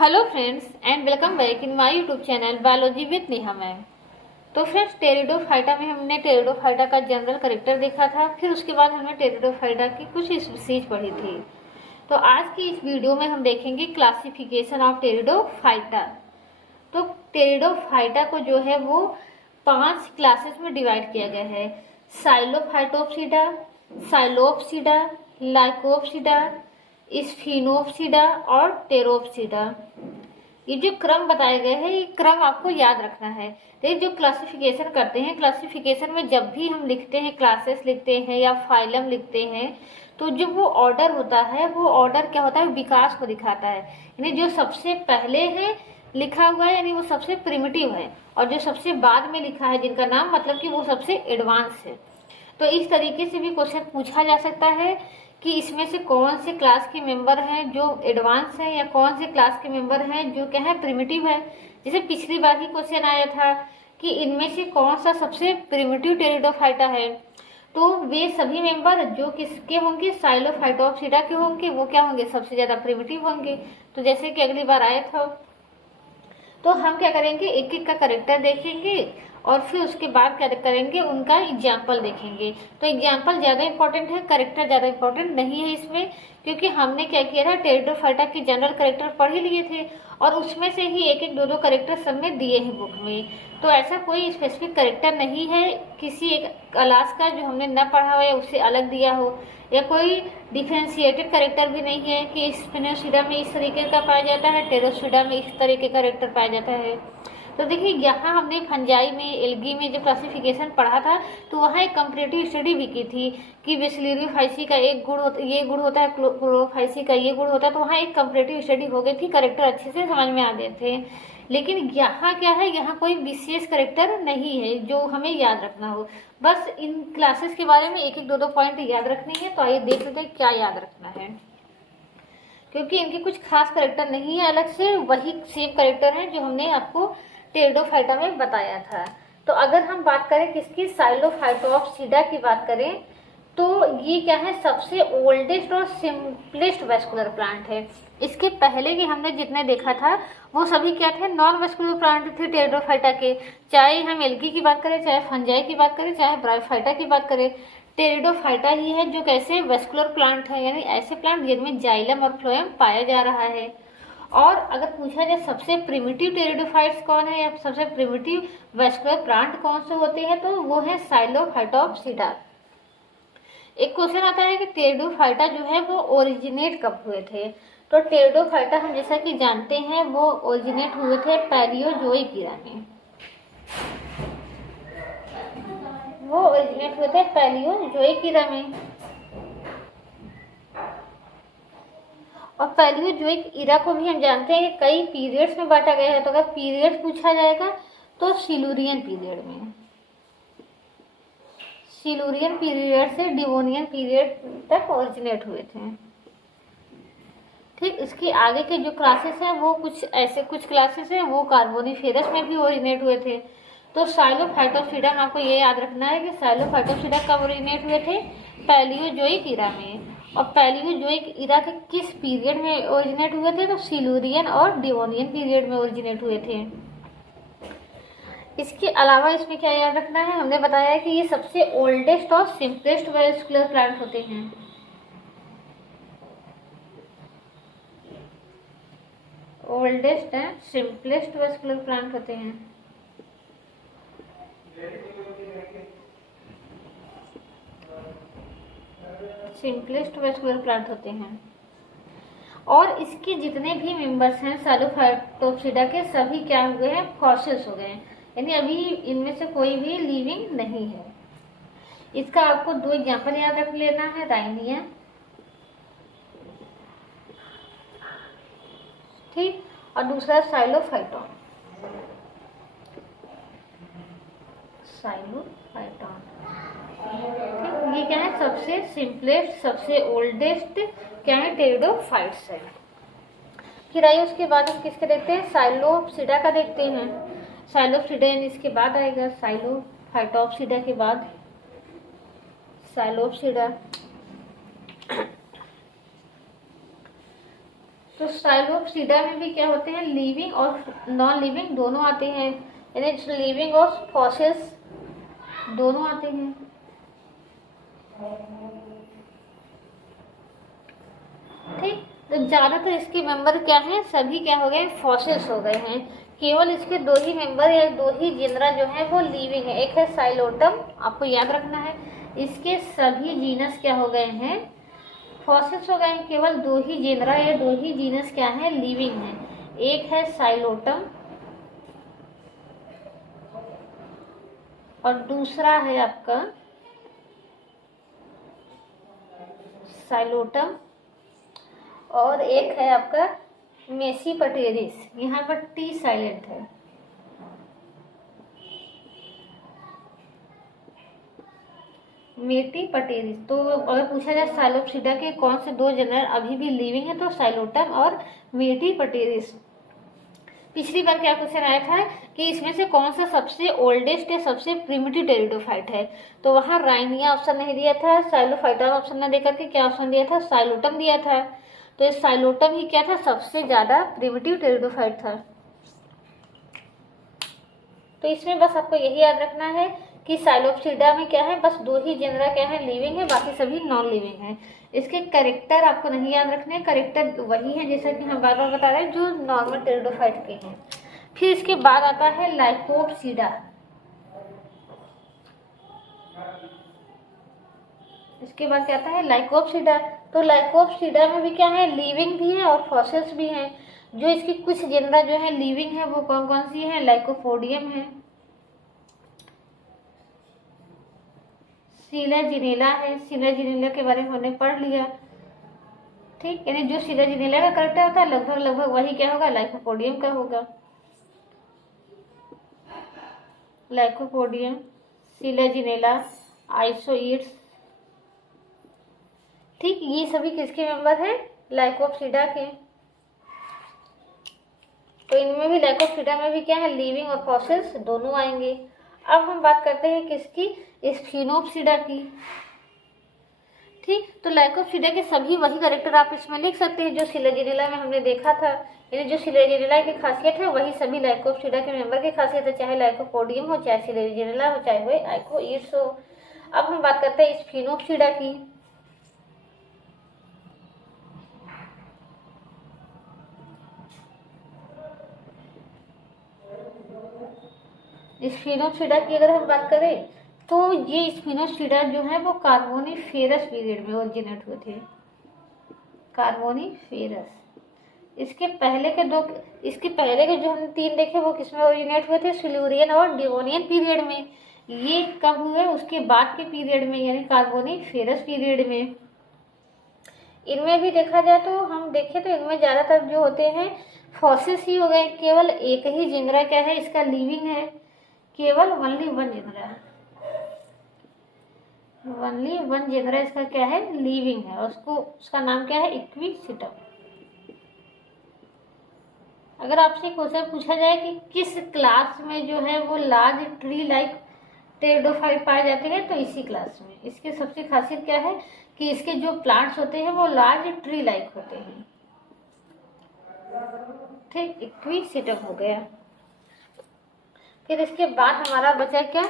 Hello friends and welcome back in my YouTube channel biology with Neha ma'am. तो friends pteridophyta में हमने pteridophyta का general character देखा था, फिर उसके बाद हमने टेरिडोफाइटा की कुछ स्पीशीज पढ़ी थी। तो आज की इस वीडियो में हम देखेंगे क्लासिफिकेशन ऑफ टेरिडोफाइटा। तो टेरिडोफाइटा को जो है वो 5 क्लासेस में डिवाइड किया गया है। साइलोफाइटोप्सिडा, साइलोप्सिडा, लाइकोप्सिडा, स्फिनोप्सिडा और टेरोप्सिडा। ये जो क्रम बताए गए हैं ये क्रम आपको याद रखना है। तो ये जो क्लासिफिकेशन करते हैं, क्लासिफिकेशन में जब भी हम लिखते हैं, क्लासेस लिखते हैं या फाइलम लिखते हैं, तो जो वो ऑर्डर होता है वो ऑर्डर क्या होता है, विकास को दिखाता है। यानी जो सबसे पहले है लिखा हुआ है यानी वो सबसे प्रिमिटिव है, और जो सबसे बाद में लिखा है जिनका नाम मतलब कि वो सबसे एडवांस है। तो इस तरीके से भी क्वेश्चन पूछा जा सकता है कि इसमें से कौन से क्लास के मेंबर हैं जो एडवांस है या कौन से क्लास के मेंबर हैं जो क्या है प्रिमिटिव है। जैसे पिछली बार ही क्वेश्चन आया था कि इनमें से कौन सा सबसे प्रिमिटिव टेरिडोफाइटा है, तो वे सभी मेंबर जो किसके होंगे, साइलोफाइटोप्सिडा के होंगे, वो क्या होंगे, सबसे ज्यादा प्रिमिटिव होंगे। तो जैसे कि अगली बार आया था, तो हम क्या करेंगे, एक एक का करेक्टर देखेंगे और फिर उसके बाद क्या करेंगे, उनका एग्जाम्पल देखेंगे। तो एग्जाम्पल ज़्यादा इंपॉर्टेंट है, करेक्टर ज़्यादा इंपॉर्टेंट नहीं है इसमें, क्योंकि हमने क्या किया था, टेरिडोफाइटा के जनरल करेक्टर पढ़ ही लिए थे और उसमें से ही एक एक दो दो करेक्टर सब में दिए हैं बुक में। तो ऐसा कोई स्पेसिफिक करेक्टर नहीं है किसी एक क्लास का जो हमने न पढ़ा हो या उससे अलग दिया हो, या कोई डिफरेंशिएटेड करेक्टर भी नहीं है कि स्पिनोसिडा में इस तरीके का पाया जाता है, टेरोसिडा में इस तरीके का करेक्टर पाया जाता है। तो देखिए यहाँ हमने फंजाई में, एल्गी में जो क्लासिफिकेशन पढ़ा था, तो वहाँ एक कंपैरेटिव स्टडी भी की थी कि बेसिलरियोफाइसी का एक गुण ये गुण होता है, क्लोरोफाइसी का ये गुण होता है। तो वहाँ एक कंपैरेटिव स्टडी हो गई थी, करेक्टर अच्छे से समझ में आ गए थे। लेकिन यहाँ क्या है, यहाँ कोई विशेष करेक्टर नहीं है जो हमें याद रखना हो। बस इन क्लासेस के बारे में एक एक दो दो पॉइंट याद रखनी है। तो आइए देख लेते हैं क्या याद रखना है, क्योंकि इनके कुछ खास करेक्टर नहीं है अलग से, वही सेम करेक्टर है जो हमने आपको टेरिडोफाइटा में बताया था। तो अगर हम बात करें किसकी, साइलोफाइटोप्सिडा की बात करें, तो ये क्या है, सबसे ओल्डेस्ट और सिंपलेस्ट वेस्कुलर प्लांट है। इसके पहले की हमने जितने देखा था वो सभी क्या थे, नॉन वेस्कुलर प्लांट थे टेरिडोफाइटा के। चाहे हम एल्गी की बात करें, चाहे फंजाई की बात करें, चाहे ब्रायोफाइटा की बात करें, टेरिडोफाइटा ही है जो कैसे वेस्कुलर प्लांट है, यानी ऐसे प्लांट जिनमें जाइलम और फ्लोएम पाया जा रहा है। और अगर पूछा जाए सबसे प्रिमिटिव टेरिडोफाइट्स कौन है या सबसे प्रिमिटिव वेस्कुलर प्लांट कौन से होते हैं, तो वो है साइलोफाइटोप्सिडा। एक क्वेश्चन आता है कि टेरिडोफाइटा जो है वो ओरिजिनेट कब हुए थे। तो टेरिडोफाइटा हम जैसा कि जानते हैं वो ओरिजिनेट हुए थे पैलियोजोइक ईरा में। वो ओरिजिनेट हुए थे पैलियोजोइक ईरा में। और पैलियोजोइक ईरा को भी हम जानते हैं कि कई पीरियड्स में बांटा गया है। तो अगर पीरियड पूछा जाएगा तो सिलूरियन पीरियड में, सिलूरियन पीरियड से डिवोनियन पीरियड तक ओरिजिनेट हुए थे। ठीक, इसके आगे के जो क्लासेस हैं वो कुछ ऐसे कुछ क्लासेस हैं वो कार्बोनिफेरस में भी ओरिजिनेट हुए थे। तो साइलोफाइटोप्सिडा में आपको ये याद रखना है कि साइलोफाइटोप्सिडा कब ओरिजिनेट हुए थे, पैलियोजोइक ईरा में। और पैलियोजोइक ईरा के किस पीरियड में ओरिजिनेट हुए थे, तो सिलूरियन और डिवोनियन पीरियड में ओरिजिनेट हुए थे। इसके अलावा इसमें क्या याद रखना है, हमने बताया है कि ये सबसे ओल्डेस्ट और सिंपलेस्ट वेस्कुलर प्लांट होते हैं। Oldest and simplest vascular plant होते हैं। सिंपलेस्ट वेस्कुलर प्लांट होते हैं। और इसके जितने भी मेंबर्स हैं साइलोफाइटोप्सिडा के, सभी क्या हुए हैं, फॉसिल्स हो गए हैं, यानी अभी इनमें से कोई भी लिविंग नहीं है। इसका आपको 2 एग्जांपल याद रख लेना है, राइनिया, ठीक, और दूसरा साइलोफाइटोन। ठीक, ये क्या है, सबसे सिंपलेस्ट सबसे ओल्डेस्ट क्या है, टेरिडोफाइट्स है। फिर आइए उसके बाद हम किसके देखते हैं, साइलोप्सिडा का देखते हैं। साइलोप्सिडा इसके बाद आएगा, साइलोफाइटोप्सिडा के बाद साइलोप्सिडा। तो साइलोपसीडा में भी क्या होते हैं, लिविंग और नॉन लिविंग दोनों आते हैं, यानी लिविंग और फॉसिल्स दोनों आते हैं। ठीक, तो ज़्यादातर इसके मेंबर क्या हैं, सभी क्या हो गए, फॉसिल्स हो गए हैं। केवल इसके दो ही मेंबर या दो ही जिनरा जो है वो लिविंग है, एक है साइलोटम, आपको याद रखना है। इसके सभी जीनस क्या हो गए हैं, फॉसिल्स हो गए हैं। केवल दो ही जिनरा या दो ही जीनस क्या है, लिविंग है, एक है साइलोटम और दूसरा है आपका साइलोटम और एक है आपका मेसीपटेरिस। यहाँ पर टी साइलेंट है। मेटीपटेरिस। तो अगर पूछा जाए साइलोपसीडा के कौन से दो जनरल अभी भी लिविंग है, तो साइलोटम और मेटीपटेरिस। पिछली बार क्या क्वेश्चन आया था कि इसमें से कौन सा सबसे ओल्डेस्ट या सबसे प्रिमिटिव टेरिडोफाइट है, तो वहाँ राइनिया ऑप्शन नहीं दिया था, साइलोफाइटा ऑप्शन न देकर के क्या ऑप्शन दिया था, साइलोटम दिया था। तो ये साइलोटम ही क्या था, सबसे ज्यादा प्रिमिटिव टेरिडोफाइट था। तो इसमें बस आपको यही याद रखना है कि साइलोपसीडा में क्या है, बस दो ही जेनरा क्या है, लिविंग है, बाकी सभी नॉन लिविंग है। इसके करेक्टर आपको नहीं याद रखने, करेक्टर वही है जैसा कि हम बार बार बता रहे हैं जो नॉर्मल टेरिडोफाइट के हैं। फिर इसके बाद आता है लाइकोपसीडा। इसके बाद क्या आता है, लाइकोपसीडा। तो लाइकोपसीडा में भी क्या है, लिविंग भी है और फॉसिल्स भी हैं। जो इसकी कुछ जेनरा जो है लिविंग है वो कौन कौन सी है, लाइकोपोडियम है, सिलाजिनेला है। सिलाजिनेला के बारे में हमने पढ़ लिया। ठीक, यानी जो सिलाजिनेला का करेक्टर होता है लगभग लगभग वही क्या होगा, लाइकोपोडियम का होगा। Lycopodium, selaginella, isoetes. ठीक, ये सभी किसके मेंबर हैं, लाइकोपसीडा के। तो इनमें भी लाइकोपसीडा में भी क्या है, लिविंग और फॉसिल्स दोनों आएंगे। अब हम बात करते हैं किसकी, स्फिनोपसीडा की। ठीक, तो लाइकोपसीडा के सभी वही कैरेक्टर आप इसमें लिख सकते हैं जो सिलाजिनेला में हमने देखा था। यानी जो सिलाजिनेला की खासियत है वही सभी लाइकोपसीडा के मेंबर की खासियत है, चाहे लाइकोपोडियम हो, चाहे सिलाजिनेला हो, चाहे वो आइकोइड्स हो। अब हम बात करते हैं स्फिनोपसीडा की। स्फिनोपसीडा की अगर हम बात करें तो ये स्फिनोपसीडा जो है वो कार्बोनिफेरस पीरियड में ओरिजिनेट हुए थे, कार्बोनिफेरस। इसके पहले के जो हम तीन देखे वो किसमें ओरिजिनेट हुए थे, सिल्यूरियन और डिवोनियन पीरियड में। ये कब हुए, उसके बाद के पीरियड में, यानी कार्बोनिफेरस पीरियड में। इनमें भी देखा जाए तो हम देखें तो इनमें ज्यादातर जो होते हैं फॉसिल्स ही हो गए। केवल एक ही जिनरा क्या है इसका लिविंग है, केवल ओनली वन जिनरा, ओनली वन जिनरा इसका क्या है, लिविंग है। उसका नाम क्या है, इक्विसिटम। अगर आपसे क्वेश्चन पूछा जाए कि किस क्लास में जो है वो लार्ज ट्री लाइक टेरिडोफाइट पाए जाते हैं, तो इसी क्लास में। इसकी सबसे खासियत क्या है कि इसके जो प्लांट्स होते हैं वो लार्ज ट्री लाइक होते हैं। ठीक, इक्विसिटम हो गया। फिर इसके बाद हमारा बचा क्या,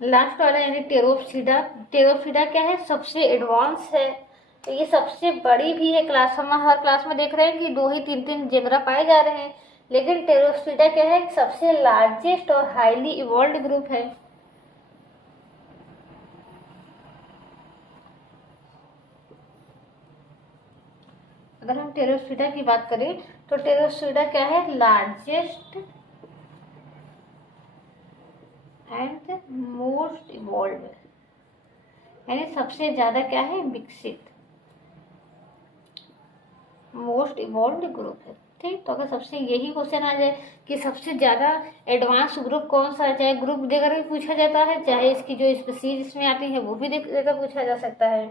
लास्ट वाला यानी टेरोप्सिडा। टेरोप्सिडा क्या है, सबसे एडवांस है, तो ये सबसे बड़ी भी है क्लास। हम हर क्लास में देख रहे हैं कि दो ही तीन तीन जेनरा पाए जा रहे हैं, लेकिन टेरोप्सिडा क्या है, सबसे लार्जेस्ट और हाईली इवॉल्व ग्रुप है। अगर हम टेरोप्सिडा की बात करें तो टेरोप्सिडा क्या है, लार्जेस्ट एंड मोस्ट इवॉल्व, यानी सबसे ज्यादा क्या है, विकसित, मोस्ट इवॉल्व ग्रुप है। ठीक, तो अगर सबसे यही क्वेश्चन आ जाए कि सबसे ज्यादा एडवांस ग्रुप कौन सा है, चाहे ग्रुप देकर भी पूछा जाता है, चाहे इसकी जो स्पीसीज इसमें आती है वो भी देकर पूछा जा सकता है।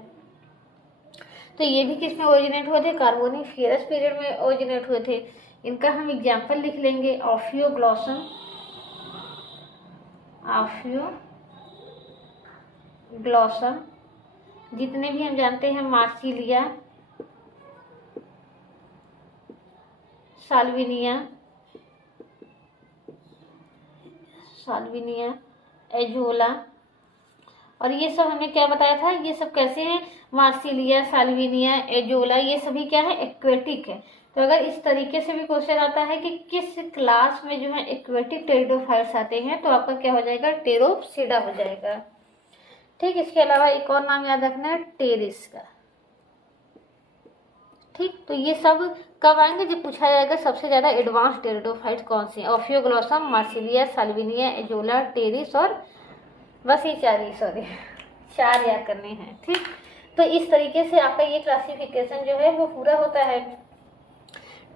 तो ये भी किस में ओरिजिनेट हुए थे, कार्बोनिफेरस पीरियड में ओरिजिनेट हुए थे। इनका हम एग्जाम्पल लिख लेंगे, ऑफियोग्लॉसम, ऑफियोग्लॉसम, जितने भी हम जानते हैं, मार्सिलिया, साल्विनिया, साल्विनिया, एजोला। और ये सब हमने क्या बताया था, ये सब कैसे हैं, मार्सिलिया, साल्विनिया, एजोला, ये सभी क्या है, एक्वेटिक है। तो अगर इस तरीके से भी क्वेश्चन आता है कि किस क्लास में जो है एक्वेटिक टेरिडोफाइट्स आते हैं, तो आपका क्या हो जाएगा, टेरोप्सिडा हो जाएगा। ठीक, इसके अलावा एक और नाम याद रखना है, टेरिस का। ठीक, तो ये सब कब आएंगे, जब पूछा जाएगा सबसे ज्यादा एडवांस टेरिडोफाइट्स कौन से हैं। Ophioglossum, Marsilea, Salvinia, Azolla, Pteris और बस ये चार याद करने हैं। ठीक, तो इस तरीके से आपका ये क्लासिफिकेशन जो है वो पूरा होता है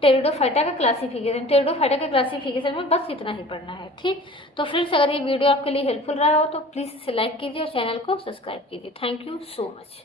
टेरिडोफाइटा का क्लासिफिकेशन। टेरिडोफाइटा के क्लासिफिकेशन में बस इतना ही पढ़ना है। ठीक, तो फ्रेंड्स अगर ये वीडियो आपके लिए हेल्पफुल रहा हो तो प्लीज़ इसे लाइक कीजिए और चैनल को सब्सक्राइब कीजिए। Thank you so much.